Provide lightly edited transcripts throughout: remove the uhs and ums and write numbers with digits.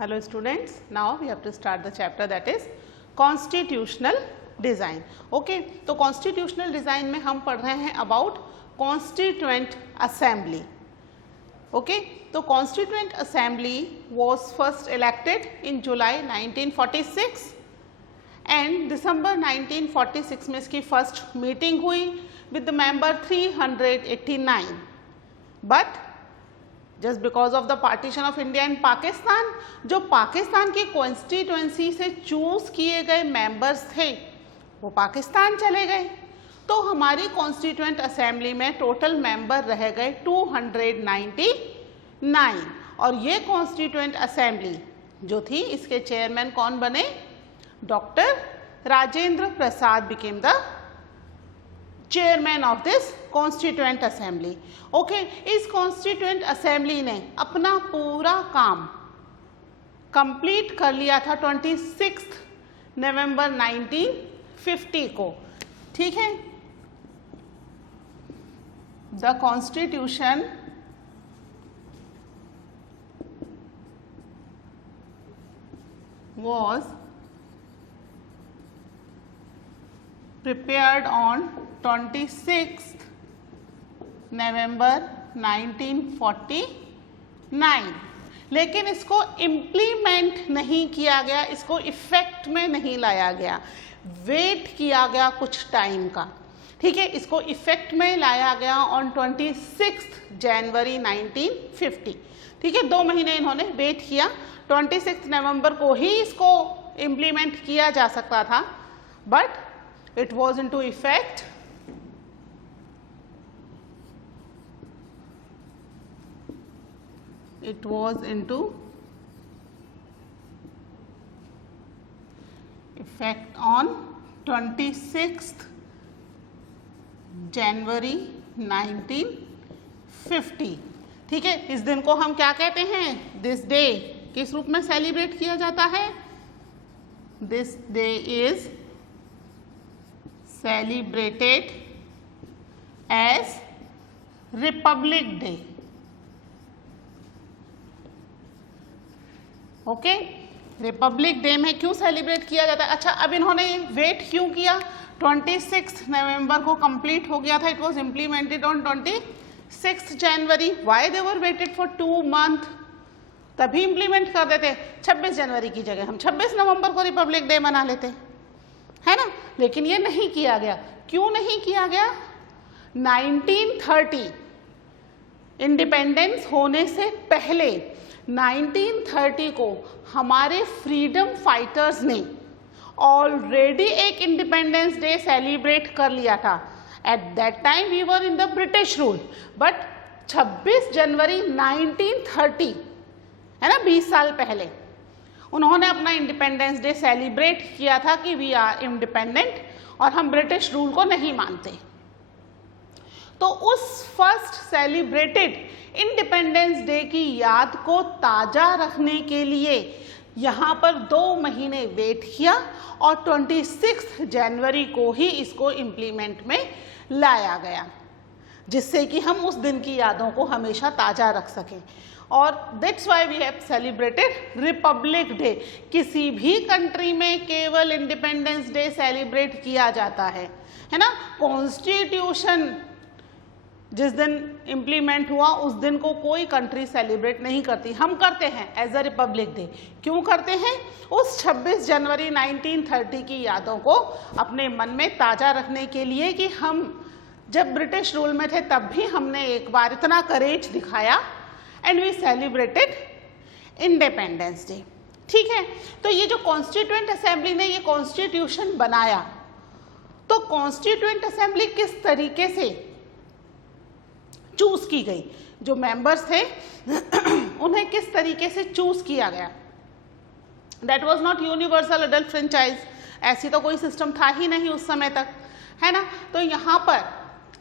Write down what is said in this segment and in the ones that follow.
Hello students, now we have to start the chapter that is constitutional design. Okay, तो constitutional design में हम पढ़ रहे हैं about constituent assembly. Okay, तो constituent assembly was first elected in July 1946 and December 1946 में इसकी first meeting हुई with the member 389. But just because of the partition of India and Pakistan, जो पाकिस्तान की कॉन्स्टिट्यूएंसी से चूज किए गए मेंबर्स थे वो पाकिस्तान चले गए, तो हमारी कॉन्स्टिट्यूएंट असेंबली में टोटल मेंबर रह गए 299 और ये कॉन्स्टिट्यूएंट असेंबली जो थी इसके चेयरमैन कौन बने? Doctor Rajendra Prasad became the chairman of this constituent assembly. Okay, इस कॉन्स्टिट्यूएंट असेंबली ने अपना पूरा काम कंप्लीट कर लिया था 26 नवंबर 1950 को. ठीक है, the constitution was prepared on 26th नवंबर 1949, लेकिन इसको इम्प्लीमेंट नहीं किया गया, इसको इफेक्ट में नहीं लाया गया, वेट किया गया कुछ टाइम का. ठीक है, इसको इफेक्ट में लाया गया ऑन 26 जनवरी 1950. ठीक है, 2 महीने इन्होंने वेट किया, 26 नवंबर को ही इसको इम्प्लीमेंट किया जा सकता था, but it was into effect on 26th जनवरी 1950. ठीक है, इस दिन को हम क्या कहते हैं? दिस डे किस रूप में सेलिब्रेट किया जाता है? This day is celebrated as Republic Day. Okay, Republic day में क्यों सेलिब्रेट किया जाता है? अच्छा, अब इन्होंने वेट क्यों किया? 26 नवंबर को कंप्लीट हो गया था, it was implemented on 26 January. Why they were waited for 2 month? तभी इम्प्लीमेंट कर देते 26 जनवरी की जगह हम 26 नवंबर को रिपब्लिक डे मना लेते, है ना. लेकिन ये नहीं किया गया. क्यों नहीं किया गया? 1930 इंडिपेंडेंस होने से पहले 1930 को हमारे फ्रीडम फाइटर्स ने ऑलरेडी एक इंडिपेंडेंस डे सेलिब्रेट कर लिया था. At that time we were in the British rule, but 26 January 1930, है ना, 20 साल पहले उन्होंने अपना इंडिपेंडेंस डे सेलिब्रेट किया था कि वी आर इंडिपेंडेंट और हम ब्रिटिश रूल को नहीं मानते. तो उस फर्स्ट सेलिब्रेटेड इंडिपेंडेंस डे की याद को ताज़ा रखने के लिए यहाँ पर 2 महीने वेट किया और 26 जनवरी को ही इसको इम्प्लीमेंट में लाया गया, जिससे कि हम उस दिन की यादों को हमेशा ताज़ा रख सकें. और that's why we have celebrated Republic Day. किसी भी कंट्री में केवल इंडिपेंडेंस डे सेलिब्रेट किया जाता है ना. कॉन्स्टिट्यूशन जिस दिन इम्प्लीमेंट हुआ उस दिन को कोई कंट्री सेलिब्रेट नहीं करती, हम करते हैं एज अ रिपब्लिक डे. क्यों करते हैं? उस 26 जनवरी 1930 की यादों को अपने मन में ताज़ा रखने के लिए कि हम जब ब्रिटिश रूल में थे तब भी हमने एक बार इतना करेज दिखाया and we celebrated independence day. ठीक है, तो ये जो कॉन्स्टिट्यूएंट असेंबली ने ये कॉन्स्टिट्यूशन बनाया, तो कॉन्स्टिट्यूएंट असेंबली किस तरीके से चूज की गई? जो मेंबर्स थे उन्हें किस तरीके से चूज किया गया? That was not universal adult franchise, ऐसी तो कोई सिस्टम था ही नहीं उस समय तक, है ना. तो यहाँ पर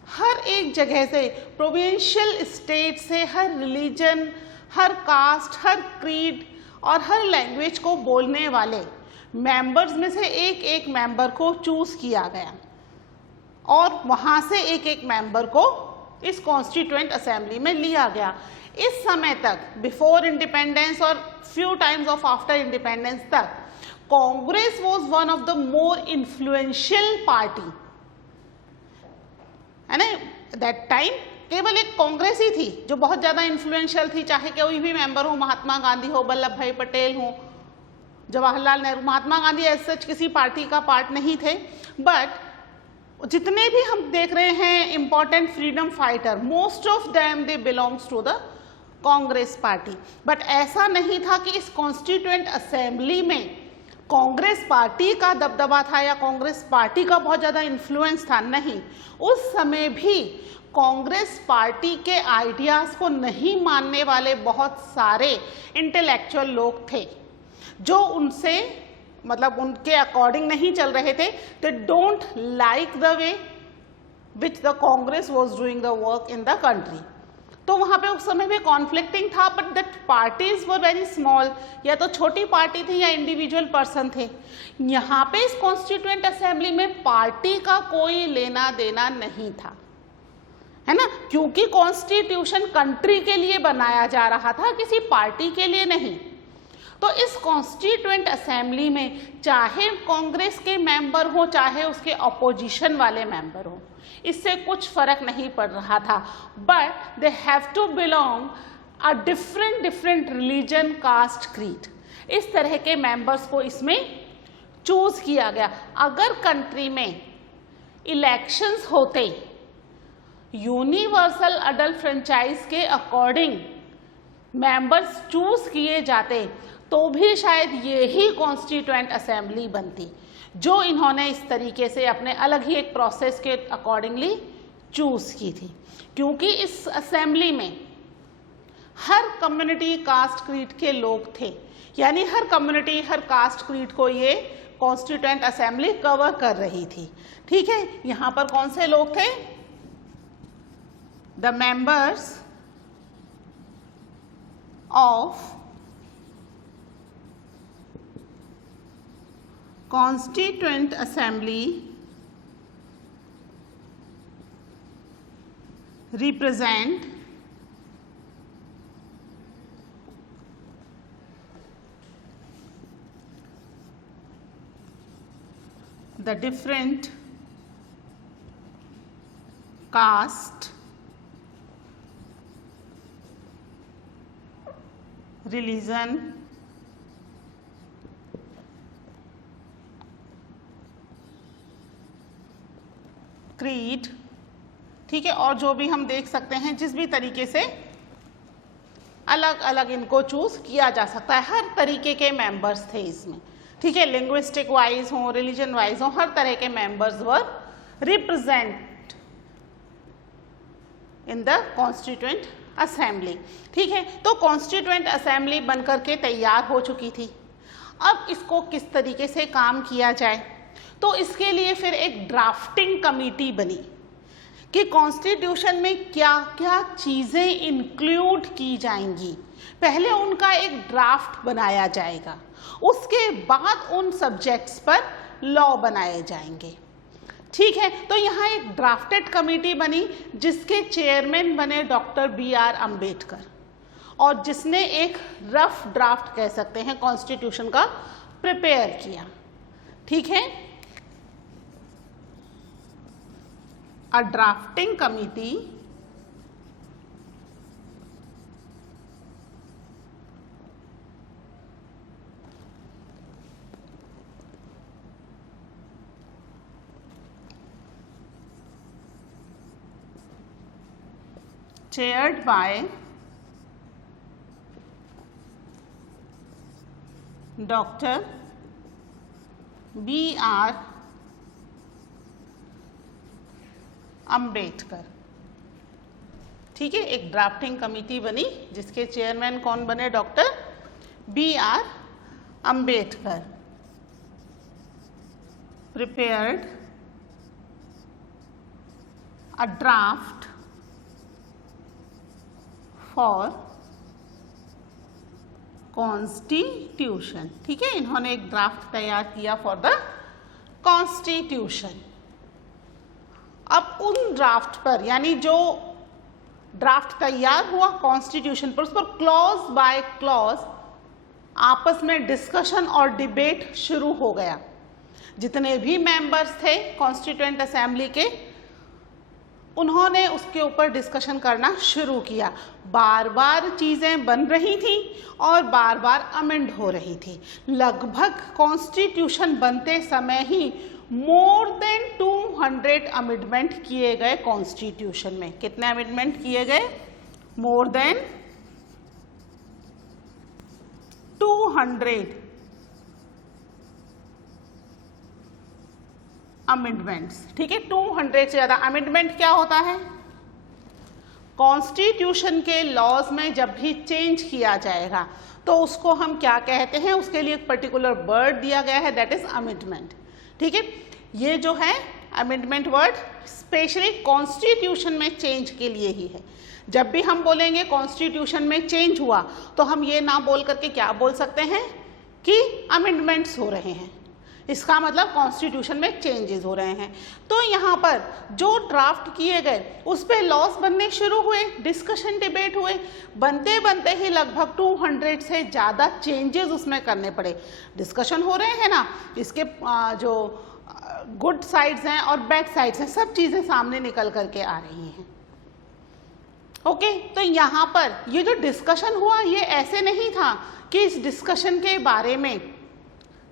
हर एक जगह से, प्रोविंशियल स्टेट से, हर रिलीजन, हर कास्ट, हर क्रीड और हर लैंग्वेज को बोलने वाले मेंबर्स में से एक एक मेंबर को चूज किया गया और वहाँ से एक एक मेंबर को इस कॉन्स्टिट्यूएंट असेंबली में लिया गया. इस समय तक बिफोर इंडिपेंडेंस और few times of after independence तक Congress was one of the more influential party, है ना. दैट टाइम केवल एक कांग्रेस ही थी जो बहुत ज्यादा इन्फ्लुएंशियल थी, चाहे कोई भी मेंबर हो, महात्मा गांधी हो, वल्लभ भाई पटेल हो, जवाहरलाल नेहरू. महात्मा गांधी एज सच किसी पार्टी का पार्ट नहीं थे, बट जितने भी हम देख रहे हैं important freedom fighter, most of them they belongs to the Congress party. But ऐसा नहीं था कि इस कॉन्स्टिट्यूएंट असेंबली में कांग्रेस पार्टी का दबदबा था या कांग्रेस पार्टी का बहुत ज़्यादा इन्फ्लुएंस था. नहीं, उस समय भी कांग्रेस पार्टी के आइडियाज़ को नहीं मानने वाले बहुत सारे इंटेलेक्चुअल लोग थे जो उनसे मतलब उनके अकॉर्डिंग नहीं चल रहे थे. They don't like the way which the Congress was doing the work in the country. तो वहां पे उस समय भी कॉन्फ्लिक्टिंग था, but that parties were very small, या तो छोटी पार्टी थी या इंडिविजुअल पर्सन थे. यहाँ पे इस कॉन्स्टिट्यूएंट असेंबली में पार्टी का कोई लेना देना नहीं था, है ना, क्योंकि कॉन्स्टिट्यूशन कंट्री के लिए बनाया जा रहा था, किसी पार्टी के लिए नहीं. तो इस कॉन्स्टिट्यूएंट असेंबली में चाहे कांग्रेस के मेंबर हो चाहे उसके अपोजिशन वाले मेंबर हो, इससे कुछ फर्क नहीं पड़ रहा था. But they have to belong a different religion, caste, creed. इस तरह के मेंबर्स को इसमें चूज किया गया. अगर कंट्री में इलेक्शंस होते यूनिवर्सल अडल्ट फ्रेंचाइज के अकॉर्डिंग मेंबर्स चूज किए जाते तो भी शायद ये ही कॉन्स्टिट्यूएंट असेंबली बनती जो इन्होंने इस तरीके से अपने अलग ही एक प्रोसेस के अकॉर्डिंगली चूज की थी. क्योंकि इस असेंबली में हर कम्युनिटी, कास्ट, क्रीड के लोग थे, यानी हर कम्युनिटी, हर कास्ट, क्रीड को ये कॉन्स्टिट्यूएंट असेंबली कवर कर रही थी. ठीक है, यहां पर कौन से लोग थे? The members of Constituent Assembly represent the different caste, religion, creed. ठीक है, और जो भी हम देख सकते हैं, जिस भी तरीके से अलग अलग इनको चूज किया जा सकता है, हर तरीके के मेंबर्स थे इसमें. ठीक है, लिंग्विस्टिक वाइज हो, रिलीजन वाइज हो, हर तरह के members were represent in the constituent assembly. ठीक है, तो कॉन्स्टिट्यूएंट असेंबली बनकर के तैयार हो चुकी थी. अब इसको किस तरीके से काम किया जाए, तो इसके लिए फिर एक ड्राफ्टिंग कमेटी बनी कि कॉन्स्टिट्यूशन में क्या क्या चीज़ें इंक्लूड की जाएंगी. पहले उनका एक ड्राफ्ट बनाया जाएगा, उसके बाद उन सब्जेक्ट्स पर लॉ बनाए जाएंगे. ठीक है, तो यहाँ एक ड्राफ्टेड कमेटी बनी जिसके चेयरमैन बने डॉक्टर BR अम्बेडकर, और जिसने एक रफ ड्राफ्ट कह सकते हैं कॉन्स्टिट्यूशन का प्रिपेयर किया. ठीक है, a drafting committee chaired by Dr. BR Ambedkar. ठीक है, एक ड्राफ्टिंग कमेटी बनी जिसके चेयरमैन कौन बने? Doctor BR Ambedkar. Prepared a draft for constitution. ठीक है, इन्होंने एक ड्राफ्ट तैयार किया फॉर द कॉन्स्टिट्यूशन. अब उन ड्राफ्ट पर, यानी जो ड्राफ्ट तैयार हुआ कॉन्स्टिट्यूशन पर, उस पर क्लॉज बाय क्लॉज आपस में डिस्कशन और डिबेट शुरू हो गया। जितने भी मेंबर्स थे कॉन्स्टिट्यूएंट असेंबली के, उन्होंने उसके ऊपर डिस्कशन करना शुरू किया। बार बार चीज़ें बन रही थी और बार बार अमेंड हो रही थी। लगभग कॉन्स्टिट्यूशन बनते समय ही मोर देन 200 अमेंडमेंट किए गए कॉन्स्टिट्यूशन में। कितने अमेंडमेंट किए गए? More than 200 amendments. ठीक है, 200 से ज़्यादा। अमेंडमेंट क्या होता है? कॉन्स्टिट्यूशन के लॉज में जब भी चेंज किया जाएगा तो उसको हम क्या कहते हैं, उसके लिए एक पर्टिकुलर वर्ड दिया गया है, दैट इज अमेंडमेंट। ठीक है, ये जो है अमेंडमेंट वर्ड स्पेशली कॉन्स्टिट्यूशन में चेंज के लिए ही है। जब भी हम बोलेंगे कॉन्स्टिट्यूशन में चेंज हुआ तो हम ये ना बोल करके क्या बोल सकते हैं कि अमेंडमेंट्स हो रहे हैं। इसका मतलब कॉन्स्टिट्यूशन में चेंजेस हो रहे हैं। तो यहाँ पर जो ड्राफ्ट किए गए उस पर लॉस बनने शुरू हुए, डिस्कशन डिबेट हुए, बनते बनते ही लगभग 200 से ज़्यादा चेंजेस उसमें करने पड़े। डिस्कशन हो रहे हैं ना, इसके जो गुड साइड्स हैं और बैड साइड्स हैं, सब चीज़ें सामने निकल करके आ रही हैं। ओके, तो यहाँ पर ये जो डिस्कशन हुआ ये ऐसे नहीं था कि इस डिस्कशन के बारे में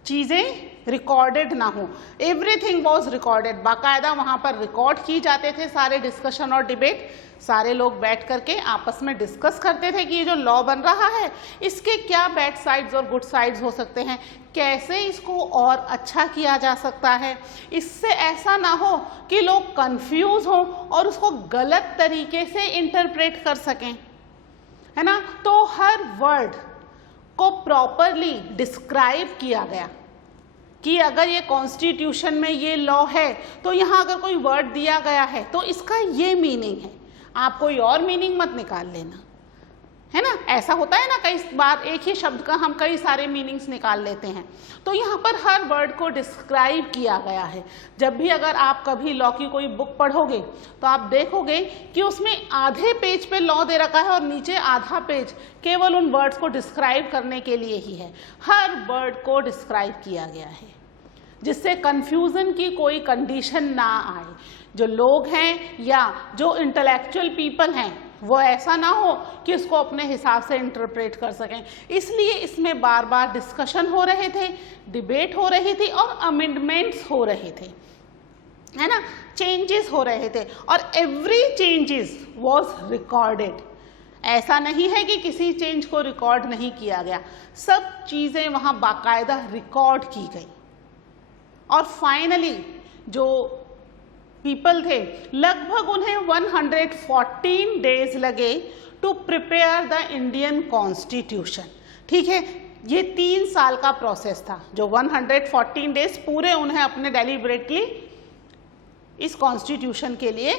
चीज़ें रिकॉर्डेड ना हो। एवरीथिंग वॉज रिकॉर्डेड, बाकायदा वहाँ पर रिकॉर्ड की जाते थे सारे डिस्कशन और डिबेट। सारे लोग बैठ करके आपस में डिस्कस करते थे कि ये जो लॉ बन रहा है इसके क्या बैड साइड्स और गुड साइड्स हो सकते हैं, कैसे इसको और अच्छा किया जा सकता है, इससे ऐसा ना हो कि लोग कंफ्यूज हों और उसको गलत तरीके से इंटरप्रेट कर सकें, है ना। तो हर वर्ड को प्रॉपरली डिस्क्राइब किया गया कि अगर ये कॉन्स्टिट्यूशन में ये लॉ है तो यहाँ अगर कोई वर्ड दिया गया है तो इसका ये मीनिंग है, आप कोई और मीनिंग मत निकाल लेना, है ना। ऐसा होता है ना, कई बार एक ही शब्द का हम कई सारे मीनिंग्स निकाल लेते हैं। तो यहाँ पर हर वर्ड को डिस्क्राइब किया गया है। जब भी अगर आप कभी लॉ की कोई बुक पढ़ोगे तो आप देखोगे कि उसमें आधे पेज पे लॉ दे रखा है और नीचे आधा पेज केवल उन वर्ड्स को डिस्क्राइब करने के लिए ही है। हर वर्ड को डिस्क्राइब किया गया है जिससे कंफ्यूजन की कोई कंडीशन ना आए। जो लोग हैं या जो इंटेलेक्चुअल पीपल हैं वो ऐसा ना हो कि उसको अपने हिसाब से इंटरप्रेट कर सकें। इसलिए इसमें बार बार डिस्कशन हो रहे थे, डिबेट हो रही थी और अमेंडमेंट्स हो रहे थे, है ना, चेंजेस हो रहे थे और एवरी चेंजेस वाज रिकॉर्डेड। ऐसा नहीं है कि किसी चेंज को रिकॉर्ड नहीं किया गया, सब चीज़ें वहाँ बाकायदा रिकॉर्ड की गई। और फाइनली जो पीपल थे लगभग उन्हें 114 डेज लगे to prepare the Indian constitution. ठीक है, ये 3 साल का प्रोसेस था। जो 114 डेज पूरे उन्हें अपने डेलिब्रेटली इस कॉन्स्टिट्यूशन के लिए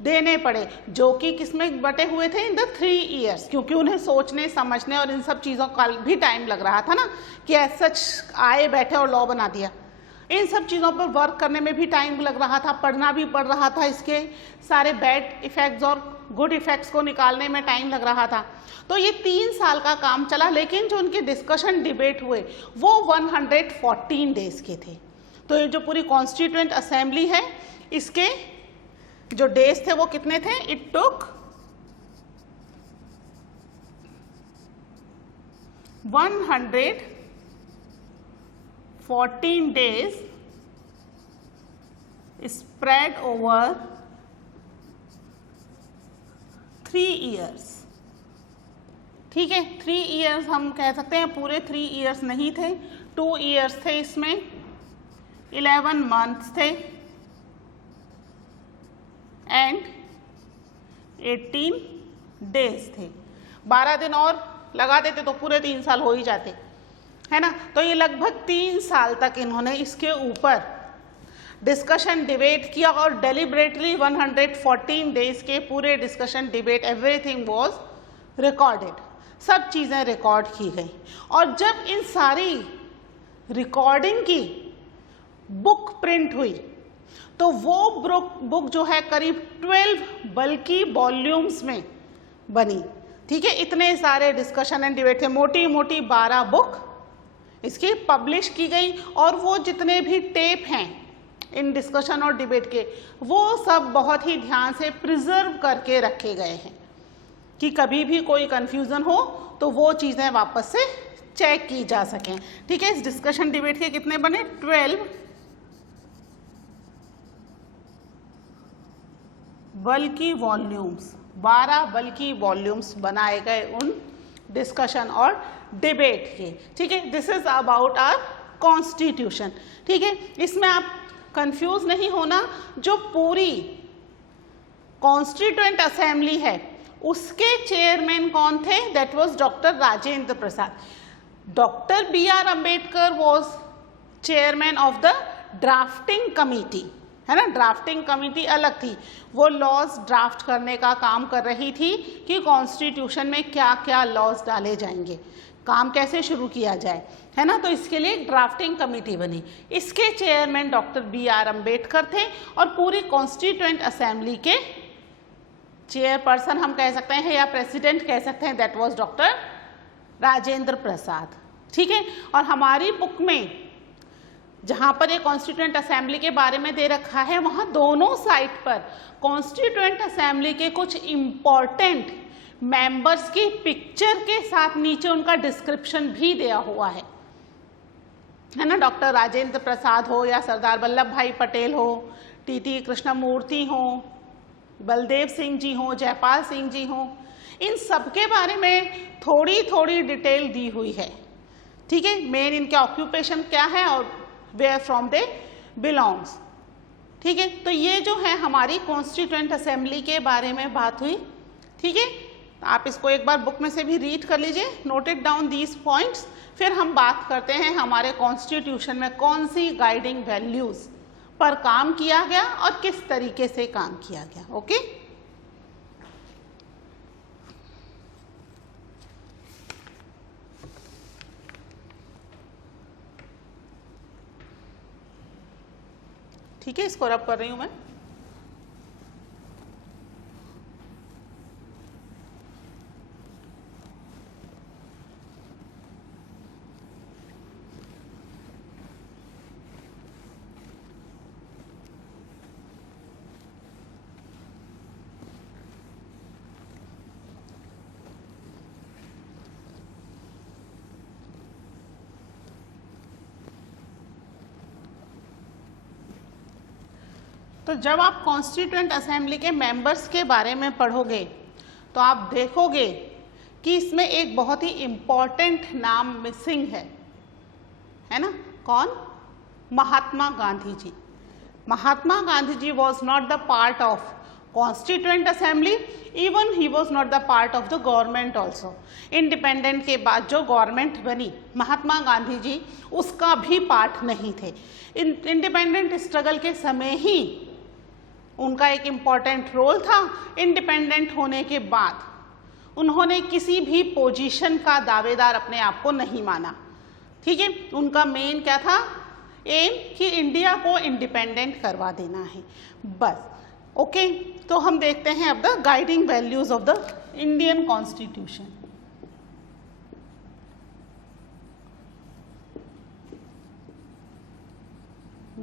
देने पड़े, जो कि किसमें बटे हुए थे, इन द 3 ईयर्स, क्योंकि उन्हें सोचने समझने और इन सब चीज़ों का भी टाइम लग रहा था ना कि एज सच आए बैठे और लॉ बना दिया। इन सब चीज़ों पर वर्क करने में भी टाइम लग रहा था, पढ़ना भी पड़ रहा था, इसके सारे बैड इफ़ेक्ट्स और गुड इफ़ेक्ट्स को निकालने में टाइम लग रहा था। तो ये 3 साल का काम चला, लेकिन जो उनके डिस्कशन डिबेट हुए वो 114 डेज के थे। तो ये जो पूरी कॉन्स्टिट्यूएंट असेंबली है इसके जो डेज थे वो कितने थे? It took 114 days spread over 3 years। ठीक है, 3 years हम कह सकते हैं, पूरे 3 years नहीं थे, 2 years थे, इसमें 11 months थे एंड 18 days थे। 12 दिन और लगा देते तो पूरे 3 साल हो ही जाते, है ना। तो ये लगभग 3 साल तक इन्होंने इसके ऊपर डिस्कशन डिबेट किया और डेलिब्रेटली 114 डेज के पूरे discussion debate everything was recorded, सब चीज़ें रिकॉर्ड की गई। और जब इन सारी रिकॉर्डिंग की बुक प्रिंट हुई तो वो बुक जो है करीब 12 बल्कि वॉल्यूम्स में बनी। ठीक है, इतने सारे डिस्कशन एंड डिबेट थे, मोटी मोटी 12 बुक इसकी पब्लिश की गई, और वो जितने भी टेप हैं इन डिस्कशन और डिबेट के, वो सब बहुत ही ध्यान से प्रिजर्व करके रखे गए हैं कि कभी भी कोई कंफ्यूजन हो तो वो चीज़ें वापस से चेक की जा सकें। ठीक है, इस डिस्कशन डिबेट के कितने बने? 12 बल्कि वॉल्यूम्स, 12 बल्कि वॉल्यूम्स बनाए गए उन डिस्कशन और डिबेट के। ठीक है, this is about our constitution. ठीक है, इसमें आप कंफ्यूज नहीं होना, जो पूरी कॉन्स्टिट्यूएंट असेंबली है उसके चेयरमैन कौन थे? That was doctor Rajendra Prasad. Doctor BR Ambedkar was chairman of the drafting committee, है ना, ड्राफ्टिंग कमिटी अलग थी, वो लॉज ड्राफ्ट करने का काम कर रही थी कि कॉन्स्टिट्यूशन में क्या क्या लॉज डाले जाएंगे, काम कैसे शुरू किया जाए, है ना, तो इसके लिए एक ड्राफ्टिंग कमेटी बनी। इसके चेयरमैन डॉक्टर BR अम्बेडकर थे, और पूरी कॉन्स्टिट्यूएंट असेंबली के चेयरपर्सन हम कह सकते हैं या प्रेसिडेंट कह सकते हैं, that was doctor Rajendra Prasad. ठीक है, और हमारी बुक में जहाँ पर ये कॉन्स्टिट्यूएंट असेंबली के बारे में दे रखा है, वहाँ दोनों साइड पर कॉन्स्टिट्यूएंट असेंबली के कुछ इम्पॉर्टेंट मेंबर्स की पिक्चर के साथ नीचे उनका डिस्क्रिप्शन भी दिया हुआ है ना। डॉक्टर राजेंद्र प्रसाद हो या सरदार वल्लभ भाई पटेल हो, TT कृष्णमूर्ति हो, बलदेव सिंह जी हो, जयपाल सिंह जी हो, इन सब के बारे में थोड़ी थोड़ी डिटेल दी हुई है। ठीक है, मेन इनके ऑक्यूपेशन क्या है और वेयर फ्रॉम दे बिलोंग्स। ठीक है, तो ये जो है हमारी कॉन्स्टिट्यूएंट असेंबली के बारे में बात हुई। ठीक है, आप इसको एक बार बुक में से भी रीड कर लीजिए, नोटेड डाउन दीज पॉइंट्स। फिर हम बात करते हैं हमारे कॉन्स्टिट्यूशन में कौन सी गाइडिंग वैल्यूज पर काम किया गया और किस तरीके से काम किया गया। ओके, ठीक है, इसको रब कर रही हूं मैं। तो जब आप कॉन्स्टिट्यूएंट असेंबली के मेंबर्स के बारे में पढ़ोगे तो आप देखोगे कि इसमें एक बहुत ही इम्पॉर्टेंट नाम मिसिंग है ना। कौन? Mahatma Gandhi ji. Mahatma Gandhi ji was not the part of constituent assembly, even he was not the part of the government also. Independent के बाद जो गवर्नमेंट बनी, महात्मा गांधी जी उसका भी पार्ट नहीं थे। इंडिपेंडेंट स्ट्रगल के समय ही उनका एक इम्पॉर्टेंट रोल था। इंडिपेंडेंट होने के बाद उन्होंने किसी भी पोजीशन का दावेदार अपने आप को नहीं माना। ठीक है, उनका मेन क्या था? एम कि इंडिया को इंडिपेंडेंट करवा देना है, बस। ओके, तो हम देखते हैं अब the guiding values of the Indian constitution.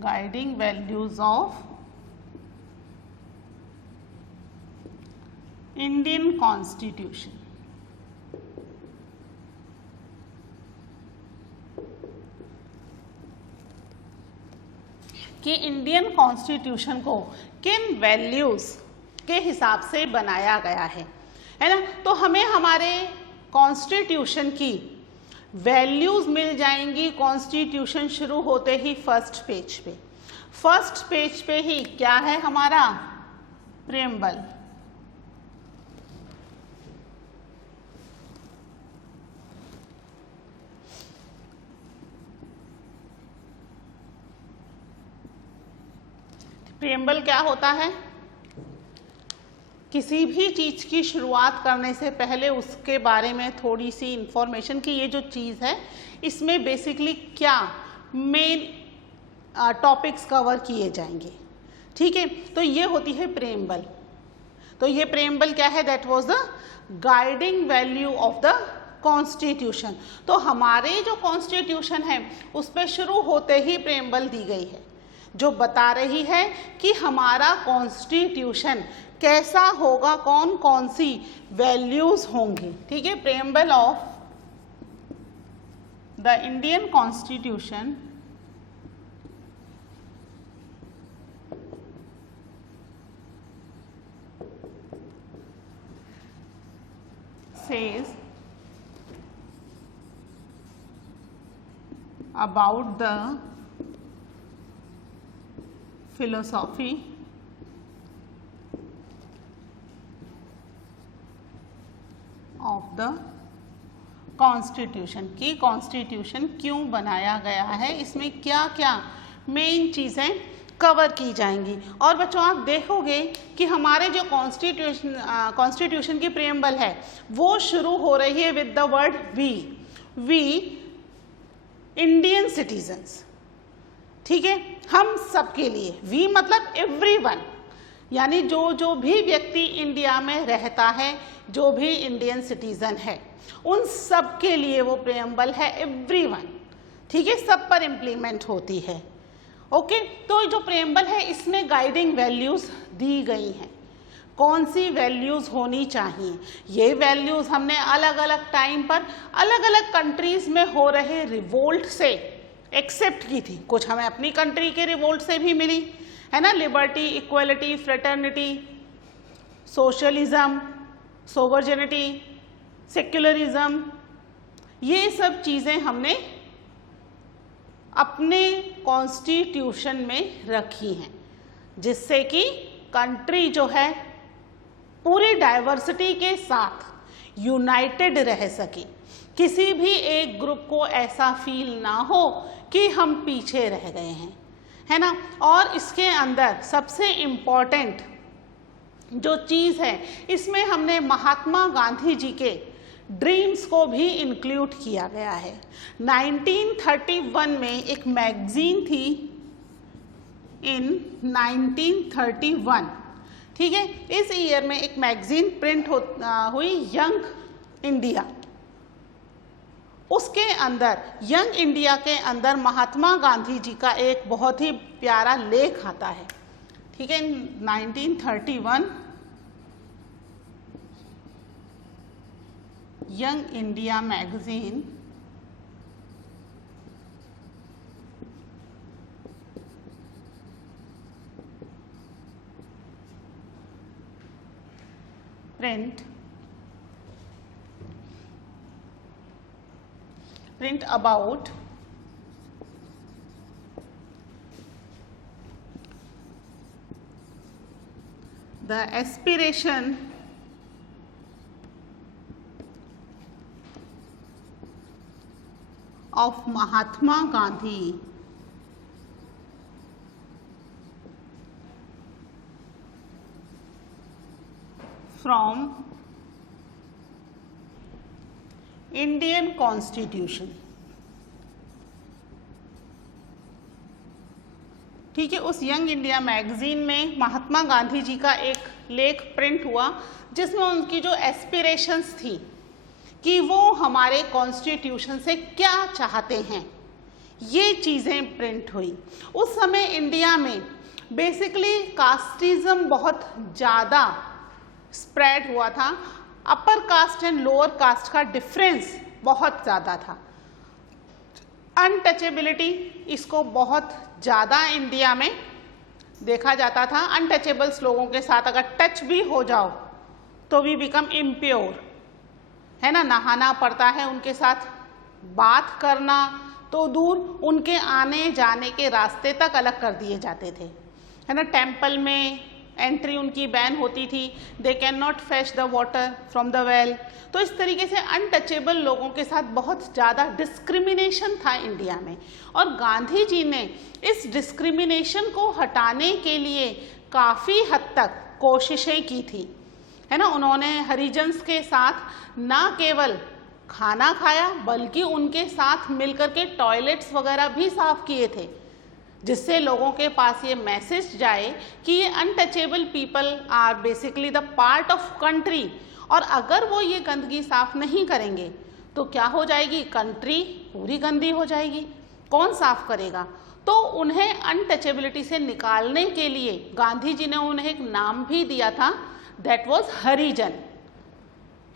Guiding values of Indian constitution. कि इंडियन कॉन्स्टिट्यूशन को किन वैल्यूज के हिसाब से बनाया गया है ना। तो हमें हमारे कॉन्स्टिट्यूशन की वैल्यूज मिल जाएंगी कॉन्स्टिट्यूशन शुरू होते ही फर्स्ट पेज पे। फर्स्ट पेज पे ही क्या है हमारा? प्रेम्बल। प्रेम्बल क्या होता है? किसी भी चीज की शुरुआत करने से पहले उसके बारे में थोड़ी सी इंफॉर्मेशन कि ये जो चीज़ है इसमें बेसिकली क्या मेन टॉपिक्स कवर किए जाएंगे। ठीक है, तो ये होती है प्रेम्बल। तो ये प्रेम्बल क्या है, that was the guiding value of the constitution. तो हमारे जो कॉन्स्टिट्यूशन है उस पर शुरू होते ही प्रेम्बल दी गई है, जो बता रही है कि हमारा कॉन्स्टिट्यूशन कैसा होगा, कौन कौन सी वैल्यूज होंगी। ठीक है, preamble of the Indian constitution says about the philosophy of the constitution, की कॉन्स्टिट्यूशन क्यों बनाया गया है, इसमें क्या क्या मेन चीज़ें कवर की जाएंगी। और बच्चों आप देखोगे कि हमारे जो कॉन्स्टिट्यूशन की प्रेम्बल है वो शुरू हो रही है with the word we Indian citizens. ठीक है, हम सबके लिए, वी मतलब एवरीवन, यानी जो भी व्यक्ति इंडिया में रहता है, जो भी इंडियन सिटीजन है, उन सब के लिए वो प्रेम्बल है, एवरीवन। ठीक है, सब पर इम्प्लीमेंट होती है। ओके, तो जो प्रेम्बल है इसमें गाइडिंग वैल्यूज दी गई हैं, कौन सी वैल्यूज होनी चाहिए। ये वैल्यूज हमने अलग अलग टाइम पर अलग अलग कंट्रीज में हो रहे रिवोल्ट से एक्सेप्ट की थी। कुछ हमें अपनी कंट्री के रिवोल्ट से भी मिली है ना, liberty, equality, fraternity, socialism, sovereignty, secularism, ये सब चीज़ें हमने अपने कॉन्स्टिट्यूशन में रखी हैं, जिससे कि कंट्री जो है पूरी डाइवर्सिटी के साथ यूनाइटेड रह सके, किसी भी एक ग्रुप को ऐसा फील ना हो कि हम पीछे रह गए हैं, है ना। और इसके अंदर सबसे इम्पॉर्टेंट जो चीज़ है, इसमें हमने महात्मा गांधी जी के ड्रीम्स को भी इंक्लूड किया गया है। 1931 में एक मैगजीन थी, इन 1931, ठीक है, इस ईयर में एक मैगजीन प्रिंट हुई, यंग इंडिया। उसके अंदर, यंग इंडिया के अंदर महात्मा गांधी जी का एक बहुत ही प्यारा लेख आता है। ठीक है, 1931 young India magazine print about the aspiration of Mahatma Gandhi from Indian constitution. ठीक है, उस यंग इंडिया मैगजीन में महात्मा गांधी जी का एक लेख प्रिंट हुआ, जिसमें उनकी जो एस्पिरेशंस थी कि वो हमारे कॉन्स्टिट्यूशन से क्या चाहते हैं, ये चीज़ें प्रिंट हुई। उस समय इंडिया में बेसिकली कास्टिज्म बहुत ज़्यादा स्प्रेड हुआ था, upper caste and lower caste का डिफरेंस बहुत ज़्यादा था, अनटचेबिलिटी इसको बहुत ज़्यादा इंडिया में देखा जाता था। अनटचेबल्स लोगों के साथ अगर टच भी हो जाओ तो वी बिकम इम्प्योर, है ना, नहाना पड़ता है उनके साथ, बात करना तो दूर, उनके आने जाने के रास्ते तक अलग कर दिए जाते थे, है ना। टेम्पल में एंट्री उनकी बैन होती थी, they can not fetch the water from the well. तो इस तरीके से अनटचेबल लोगों के साथ बहुत ज़्यादा डिस्क्रिमिनेशन था इंडिया में, और गांधी जी ने इस डिस्क्रिमिनेशन को हटाने के लिए काफ़ी हद तक कोशिशें की थी, है ना। उन्होंने हरिजन्स के साथ ना केवल खाना खाया बल्कि उनके साथ मिलकर के टॉयलेट्स वगैरह भी साफ किए थे, जिससे लोगों के पास ये मैसेज जाए कि ये untouchable people are basically the part of country, और अगर वो ये गंदगी साफ नहीं करेंगे तो क्या हो जाएगी, कंट्री पूरी गंदी हो जाएगी। कौन साफ करेगा? तो उन्हें अनटचेबिलिटी से निकालने के लिए गांधी जी ने उन्हें एक नाम भी दिया था, दैट वाज हरिजन,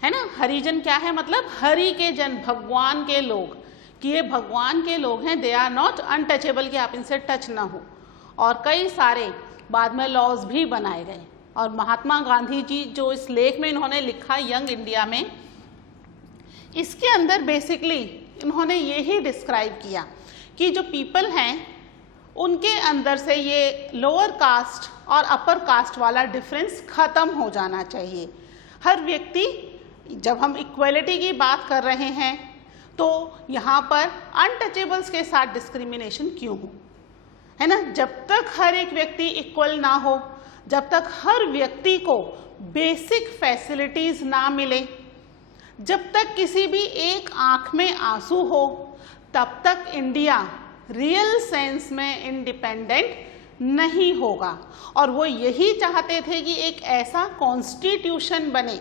है ना। हरिजन क्या है? मतलब हरि के जन, भगवान के लोग, कि ये भगवान के लोग हैं, दे आर नॉट अनटचेबल, कि आप इनसे टच ना हो। और कई सारे बाद में लॉज भी बनाए गए। और महात्मा गांधी जी जो इस लेख में इन्होंने लिखा यंग इंडिया में, इसके अंदर बेसिकली इन्होंने ये ही डिस्क्राइब किया कि जो पीपल हैं उनके अंदर से ये लोअर कास्ट और अपर कास्ट वाला डिफरेंस खत्म हो जाना चाहिए। हर व्यक्ति, जब हम इक्वलिटी की बात कर रहे हैं तो यहाँ पर अनटचेबल्स के साथ डिस्क्रिमिनेशन क्यों हो, है ना। जब तक हर एक व्यक्ति इक्वल ना हो, जब तक हर व्यक्ति को बेसिक फैसिलिटीज ना मिले, जब तक किसी भी एक आंख में आंसू हो, तब तक इंडिया रियल सेंस में इंडिपेंडेंट नहीं होगा। और वो यही चाहते थे कि एक ऐसा कॉन्स्टिट्यूशन बने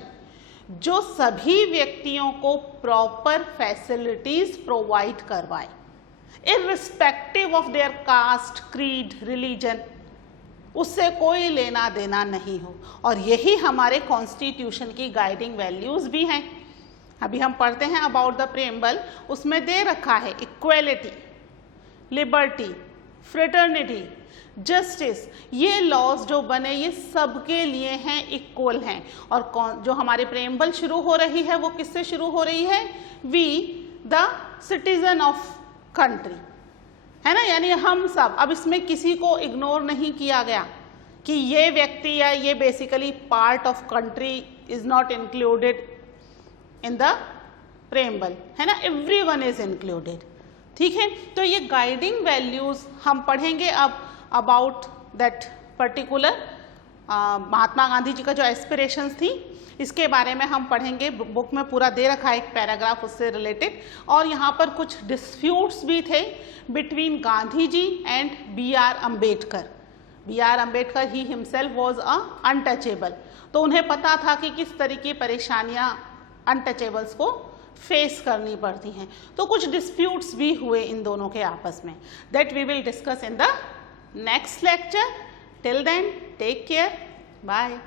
जो सभी व्यक्तियों को प्रॉपर फैसिलिटीज प्रोवाइड करवाए, irrespective of their caste, creed, religion, उससे कोई लेना देना नहीं हो। और यही हमारे कॉन्स्टिट्यूशन की गाइडिंग वैल्यूज भी हैं। अभी हम पढ़ते हैं अबाउट द प्रेम्बल, उसमें दे रखा है इक्वेलिटी, लिबर्टी, फ्रेटर्निटी, जस्टिस। ये लॉज जो बने ये सबके लिए हैं, इक्वल हैं। और जो हमारे प्रेम्बल शुरू हो रही है वो किससे शुरू हो रही है? We the citizen of country, है ना, यानी हम सब। अब इसमें किसी को इग्नोर नहीं किया गया कि ये व्यक्ति या ये basically part of country is not included in the preamble, है ना, एवरीवन इज इंक्लूडेड। ठीक है, तो ये गाइडिंग वैल्यूज हम पढ़ेंगे अब अबाउट दैट पर्टिकुलर महात्मा गांधी जी का जो एस्पिरेशंस थी, इसके बारे में हम पढ़ेंगे। बुक में पूरा दे रखा है एक पैराग्राफ उससे रिलेटेड। और यहाँ पर कुछ डिस्प्यूट्स भी थे between Gandhi ji and B.R. Ambedkar. B.R. Ambedkar ही हिमसेल्फ वॉज अ अनटचेबल, तो उन्हें पता था कि किस तरह की परेशानियाँ अनटचेबल्स को फेस करनी पड़ती हैं। तो कुछ डिस्प्यूट्स भी हुए इन दोनों के आपस में, that we will discuss in the next lecture. Till then take care, bye.